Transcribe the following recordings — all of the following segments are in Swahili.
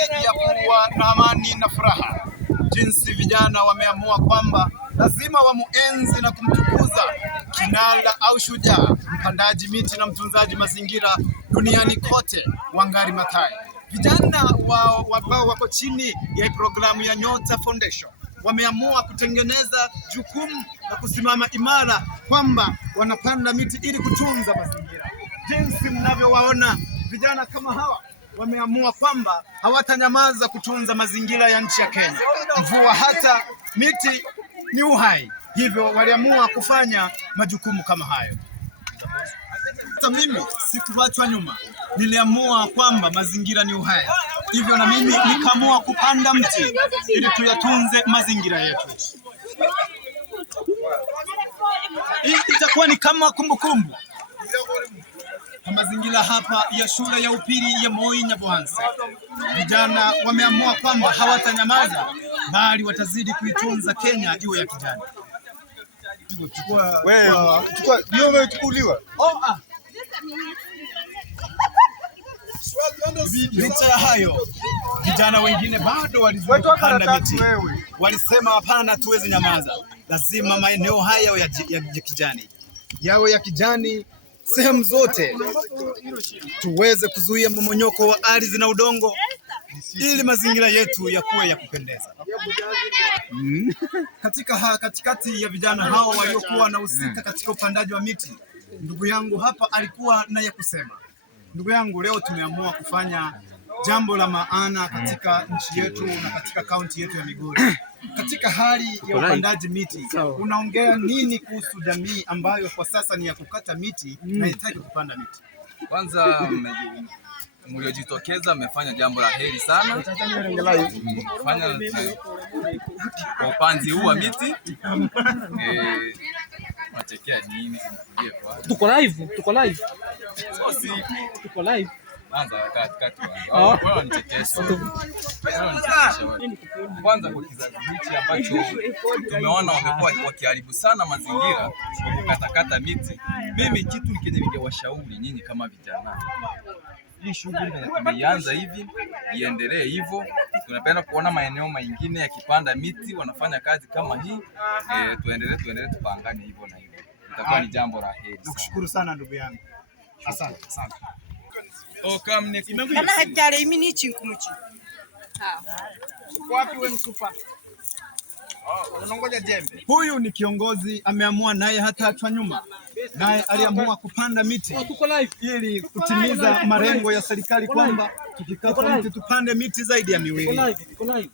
hali ya kuwa na amani na furaha, jinsi vijana wameamua kwamba lazima wamuenzi na kumtukuza kinara au shujaa, mpandaji miti na mtunzaji mazingira duniani kote, Wangari Maathai. Vijana ambao wako chini ya programu ya Nyota Foundation wameamua kutengeneza jukumu na kusimama imara kwamba wanapanda miti ili kutunza mazingira. Jinsi mnavyowaona vijana kama hawa wameamua kwamba hawatanyamaza kutunza mazingira ya nchi ya Kenya. Mvua hata miti ni uhai, hivyo waliamua kufanya majukumu kama hayo. Hata mimi sikuachwa nyuma, niliamua kwamba mazingira ni uhai, hivyo na mimi nikaamua kupanda mti ili tuyatunze mazingira yetu. Hii itakuwa ni kama kumbukumbu kwa mazingira hapa ya shule ya upili ya Moi Nyabuhanse. Vijana wameamua kwamba hawatanyamaza bali watazidi kuitunza Kenya iwe ya kijani. Licha ya hayo, vijana wengine bado walizidi kupanda miti. Walisema hapana, tuwezi nyamaza, lazima maeneo haya ya kijani yawe ya kijani sehemu zote, tuweze kuzuia mmomonyoko wa ardhi na udongo ili mazingira yetu yakuwe ya kupendeza. Katikati ya vijana hao waliokuwa wanahusika katika upandaji wa miti, ndugu yangu hapa alikuwa na ya kusema. Ndugu yangu, leo tumeamua kufanya jambo la maana katika nchi yetu na katika kaunti yetu ya Migori. Katika hali ya upandaji miti, unaongea nini kuhusu jamii ambayo kwa sasa ni ya kukata miti na haitaki kupanda miti? Kwanza mliojitokeza mmefanya jambo la heri sana. Fanya kwa upanzi huu wa miti. Nachekea nini? Tuko live. Kwanza katikati wao nichekesha. Kwanza kwa kizazi hichi ambacho tumeona wamekuwa wakiharibu sana mazingira kwa kukatakata miti. Mimi kitu ningewashauri nyinyi kama vijana, hii shughuli tumeanza hivi iendelee hivyo. Tunapenda kuona maeneo mengine yakipanda miti, wanafanya kazi kama hii. Tuendelee tupangane hivyo na hivyo. Itakuwa ni jambo la heri. Nakushukuru sana ndugu yangu. Asante sana. Huyu ni kiongozi ameamua, naye hataachwa nyuma, naye aliamua kupanda miti ili kutimiza malengo ya serikali kwamba tukikata miti tupande miti zaidi ya 2.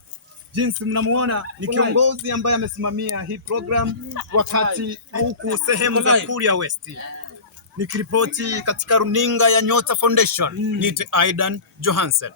Jinsi mnamuona ni kiongozi ambaye amesimamia hii program wakati huku sehemu za Kuria West. Nikiripoti katika runinga ya Nyota Foundation, Nite Aidan Johansen.